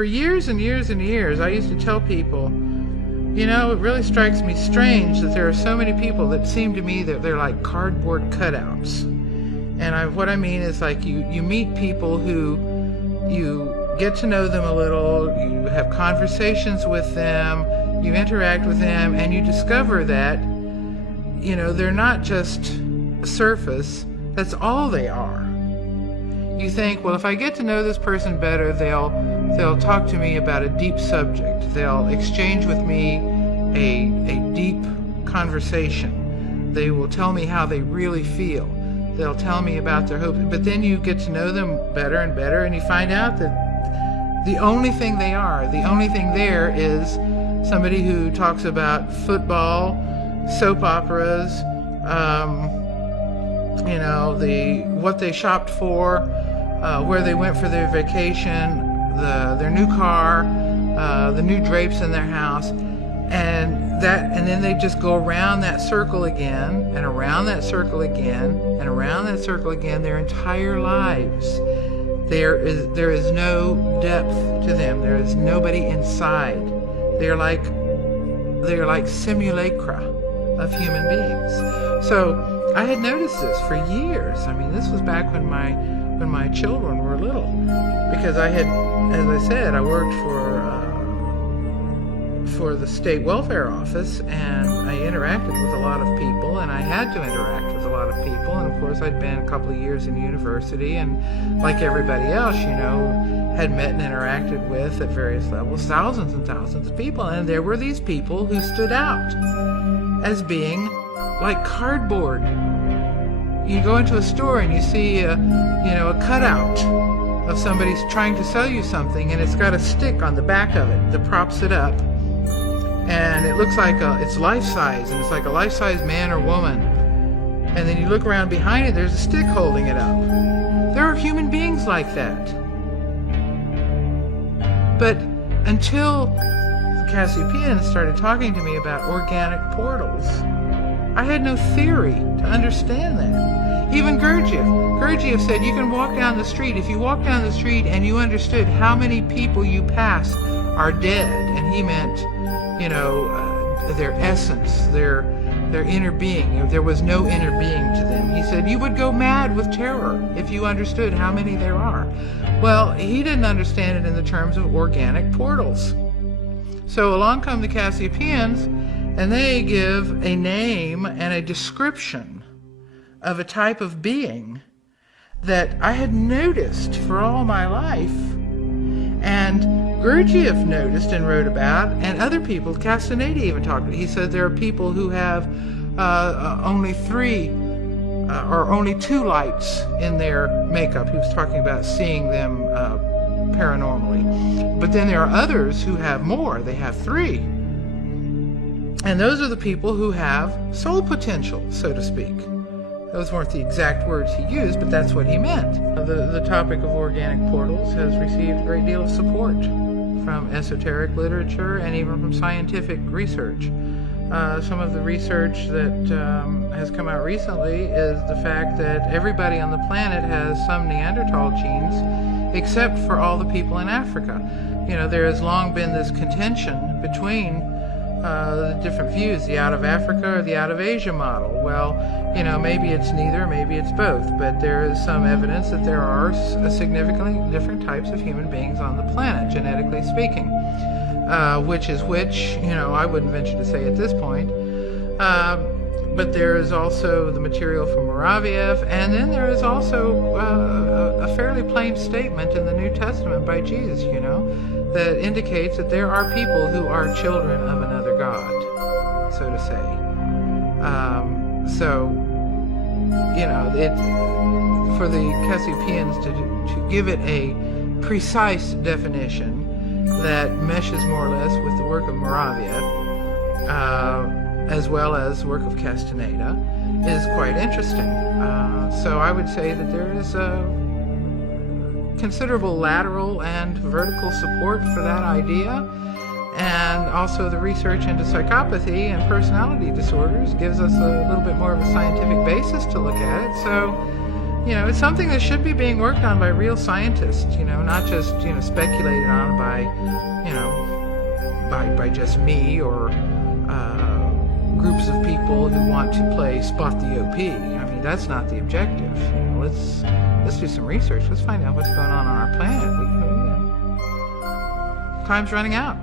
for years and years and years, I used to tell people, you know, it really strikes me strange that there are so many people that seem to me that they're like cardboard cutouts. And what I mean is, like, you meet people who you get to know them a little, you have conversations with them, you interact with them, and you discover that, you know, they're not just surface, that's all they are. You think, well, if I get to know this person better, they'll talk to me about a deep subject. They'll exchange with me a deep conversation. They will tell me how they really feel. They'll tell me about their hopes. But then you get to know them better and better, and you find out that the only thing they are, the only thing there is somebody who talks about football, soap operas, you know, what they shopped for, where they went for their vacation, their new car, the new drapes in their house, and then they just go around that circle again, and around that circle again, and around that circle again, their entire lives. There is no depth to them. There is nobody inside. They are like simulacra of human beings. So I had noticed this for years. I mean, this was back when my children were little, because I had, as I said, I worked for the state welfare office, and I interacted with a lot of people, and I had to interact with a lot of people, and of course I'd been a couple of years in university, and like everybody else, you know, had met and interacted with at various levels thousands and thousands of people, and there were these people who stood out as being like cardboard. You go into a store and you see a cutout of somebody trying to sell you something, and it's got a stick on the back of it that props it up, and it looks like it's life-size, and it's like a life-size man or woman, and then you look around behind it, there's a stick holding it up. There are human beings like that. But until the Cassiopeans started talking to me about organic portals, I had no theory to understand that. Even Gurdjieff said you can walk down the street. If you walk down the street and you understood how many people you pass are dead, and he meant, you know, their essence, their inner being. There was no inner being to them. He said you would go mad with terror if you understood how many there are. Well, he didn't understand it in the terms of organic portals. So along come the Cassiopeans, and they give a name and a description of a type of being that I had noticed for all my life, and Gurdjieff noticed and wrote about, and other people, Castaneda even talked about. He said there are people who have only 3 or only 2 lights in their makeup. He was talking about seeing them paranormally. But then there are others who have more. They have 3. And those are the people who have soul potential, so to speak. Those weren't the exact words he used, but that's what he meant. The topic of organic portals has received a great deal of support from esoteric literature and even from scientific research. Some of the research that has come out recently is the fact that everybody on the planet has some Neanderthal genes, except for all the people in Africa. You know, there has long been this contention between the different views, the out of Africa or the out of Asia model. Well, you know, maybe it's neither, maybe it's both, but there is some evidence that there are significantly different types of human beings on the planet, genetically speaking. Which is which, you know, I wouldn't venture to say at this point. But there is also the material from Moraviev, and then there is also a fairly plain statement in the New Testament by Jesus, you know, that indicates that there are people who are children of another God, so to say. So, you know, for the Cassiopeans to give it a precise definition that meshes more or less with the work of Moraviev, as well as the work of Castaneda, is quite interesting. So I would say that there is considerable lateral and vertical support for that idea, and also the research into psychopathy and personality disorders gives us a little bit more of a scientific basis to look at it. So It's something that should be being worked on by real scientists, not just, speculated on by, by just me or groups of people who want to play Spot the OP. I mean, that's not the objective. Let's do some research. Let's find out what's going on our planet. Time's running out.